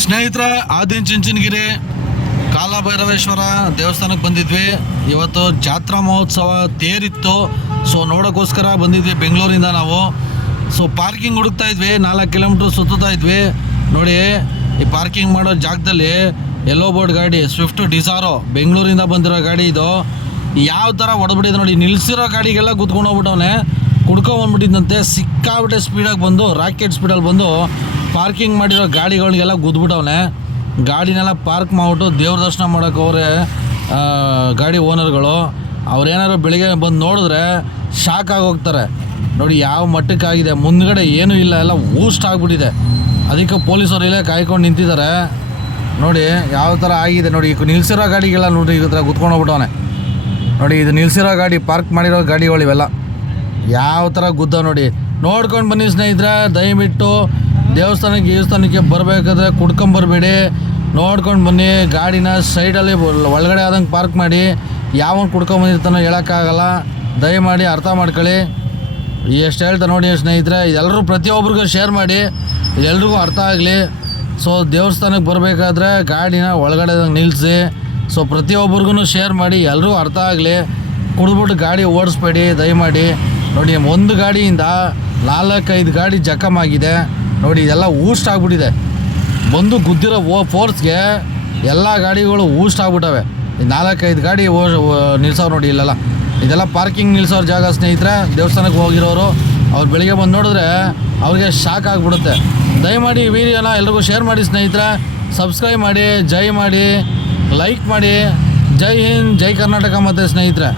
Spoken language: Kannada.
ಸ್ನೇಹಿತರ ಆದಿಚುಂಚನಗಿರಿ ಕಾಲಭೈರವೇಶ್ವರ ದೇವಸ್ಥಾನಕ್ಕೆ ಬಂದಿದ್ವಿ. ಇವತ್ತು ಜಾತ್ರಾ ಮಹೋತ್ಸವ ತೇರಿತ್ತು. ಸೊ ನೋಡೋಕ್ಕೋಸ್ಕರ ಬಂದಿದ್ವಿ ಬೆಂಗಳೂರಿಂದ ನಾವು. ಸೊ ಪಾರ್ಕಿಂಗ್ ಹುಡುಕ್ತಾ ಇದ್ವಿ, 4 ಕಿಲೋಮೀಟ್ರ್ ಸುತ್ತಾ ಇದ್ವಿ. ನೋಡಿ ಈ ಪಾರ್ಕಿಂಗ್ ಮಾಡೋ ಜಾಗದಲ್ಲಿ ಎಲ್ಲೋ ಬೋರ್ಡ್ ಗಾಡಿ ಸ್ವಿಫ್ಟ್ ಡಿಸಾರೋ ಬೆಂಗಳೂರಿಂದ ಬಂದಿರೋ ಗಾಡಿ ಇದು. ಯಾವ ಥರ ಹೊಡೆದ್ಬಿಟ್ಟಿದೆ ನೋಡಿ, ನಿಲ್ಲಿಸಿರೋ ಗಾಡಿಗೆಲ್ಲ ಗುದ್ಕೊಂಡು ಹೋಗ್ಬಿಟ್ಟವನೆ, ಕುಡ್ಕೊಂಬಂದ್ಬಿಟ್ಟಿದ್ದಂತೆ. ಸಿಕ್ಕಾಬಿಟ್ಟೆ ಸ್ಪೀಡಾಗಿ ಬಂದು ರಾಕೆಟ್ ಸ್ಪೀಡಲ್ಲಿ ಬಂದು ಪಾರ್ಕಿಂಗ್ ಮಾಡಿರೋ ಗಾಡಿಗಳಿಗೆಲ್ಲ ಗುದ್ಬಿಟ್ಟವನೆ. ಗಾಡಿನೆಲ್ಲ ಪಾರ್ಕ್ ಮಾಡಿಬಿಟ್ಟು ದೇವ್ರ ದರ್ಶನ ಮಾಡೋಕೆ ಅವರೇ ಗಾಡಿ ಓನರ್ಗಳು. ಅವ್ರೇನಾದ್ರು ಬೆಳಿಗ್ಗೆ ಬಂದು ನೋಡಿದ್ರೆ ಶಾಕ್ ಆಗೋಗ್ತಾರೆ. ನೋಡಿ ಯಾವ ಮಟ್ಟಕ್ಕಾಗಿದೆ, ಮುಂದ್ಗಡೆ ಏನೂ ಇಲ್ಲ, ಎಲ್ಲ ಊಸ್ಟ್ ಆಗಿಬಿಟ್ಟಿದೆ. ಅದಕ್ಕೆ ಪೊಲೀಸರು ಇಲ್ಲೇ ಕಾಯ್ಕೊಂಡು ನಿಂತಿದ್ದಾರೆ. ನೋಡಿ ಯಾವ ಥರ ಆಗಿದೆ ನೋಡಿ. ನಿಲ್ಸಿರೋ ಗಾಡಿಗೆಲ್ಲ ನೋಡಿ ಈ ಥರ ಗುದ್ಕೊಂಡು ಹೋಗ್ಬಿಟ್ಟವನೆ. ನೋಡಿ ಇದು ನಿಲ್ಸಿರೋ ಗಾಡಿ, ಪಾರ್ಕ್ ಮಾಡಿರೋ ಗಾಡಿಗಳು ಇವೆಲ್ಲ ಯಾವ ಥರ ಗುದ್ದ ನೋಡಿ. ನೋಡ್ಕೊಂಡು ಬನ್ನಿ ಸ್ನೇಹಿತರೆ, ದಯವಿಟ್ಟು ದೇವಸ್ಥಾನಕ್ಕೆ ಬರಬೇಕಾದ್ರೆ ಕುಡ್ಕೊಂಬರ್ಬೇಡಿ, ನೋಡ್ಕೊಂಡು ಬನ್ನಿ. ಗಾಡಿನ ಸೈಡಲ್ಲಿ ಒಳಗಡೆ ಆದಂಗೆ ಪಾರ್ಕ್ ಮಾಡಿ. ಯಾವನು ಕುಡ್ಕೊಂಬಂದಿರ್ತಾನೋ ಹೇಳೋಕ್ಕಾಗಲ್ಲ, ದಯಮಾಡಿ ಅರ್ಥ ಮಾಡ್ಕೊಳ್ಳಿ. ಎಷ್ಟು ಹೇಳ್ತಾ ನೋಡಿ ಸ್ನೇಹಿತರೆ, ಎಲ್ಲರೂ ಪ್ರತಿಯೊಬ್ಬರಿಗೂ ಶೇರ್ ಮಾಡಿ, ಎಲ್ರಿಗೂ ಅರ್ಥ ಆಗಲಿ. ಸೊ ದೇವಸ್ಥಾನಕ್ಕೆ ಬರಬೇಕಾದ್ರೆ ಗಾಡಿನ ಒಳಗಡೆ ನಿಲ್ಲಿಸಿ. ಸೊ ಪ್ರತಿಯೊಬ್ಬರಿಗೂ ಶೇರ್ ಮಾಡಿ, ಎಲ್ರಿಗೂ ಅರ್ಥ ಆಗಲಿ. ಕುಡಿದ್ಬಿಟ್ಟು ಗಾಡಿ ಓಡಿಸ್ಬೇಡಿ ದಯಮಾಡಿ. ನೋಡಿ ಒಂದು ಗಾಡಿಯಿಂದ 4-5 ಗಾಡಿ ಜಖಮ್ ಆಗಿದೆ ನೋಡಿ. ಇದೆಲ್ಲ ಊಸ್ಟ್ ಆಗಿಬಿಟ್ಟಿದೆ. ಬಂದು ಗುದ್ದಿರೋ ಫೋರ್ಸ್ಗೆ ಎಲ್ಲ ಗಾಡಿಗಳು ಊಸ್ಟ್ ಆಗಿಬಿಟ್ಟವೆ. 4-5 ಗಾಡಿ ನಿಲ್ಸೋರು ನೋಡಿ ಇಲ್ಲೆಲ್ಲ. ಇದೆಲ್ಲ ಪಾರ್ಕಿಂಗ್ ನಿಲ್ಸೋರು ಜಾಗ ಸ್ನೇಹಿತರೆ. ದೇವಸ್ಥಾನಕ್ಕೆ ಹೋಗಿರೋರು ಅವ್ರು ಬೆಳಿಗ್ಗೆ ಬಂದು ನೋಡಿದ್ರೆ ಅವ್ರಿಗೆ ಶಾಕ್ ಆಗಿಬಿಡುತ್ತೆ. ದಯಮಾಡಿ ಈ ವಿಡಿಯೋನ ಎಲ್ರಿಗೂ ಶೇರ್ ಮಾಡಿ ಸ್ನೇಹಿತರೆ. ಸಬ್ಸ್ಕ್ರೈಬ್ ಮಾಡಿ, ಜೈ ಮಾಡಿ, ಲೈಕ್ ಮಾಡಿ. ಜೈ ಹಿಂದ್, ಜೈ ಕರ್ನಾಟಕ ಮತ್ತು ಸ್ನೇಹಿತರೆ.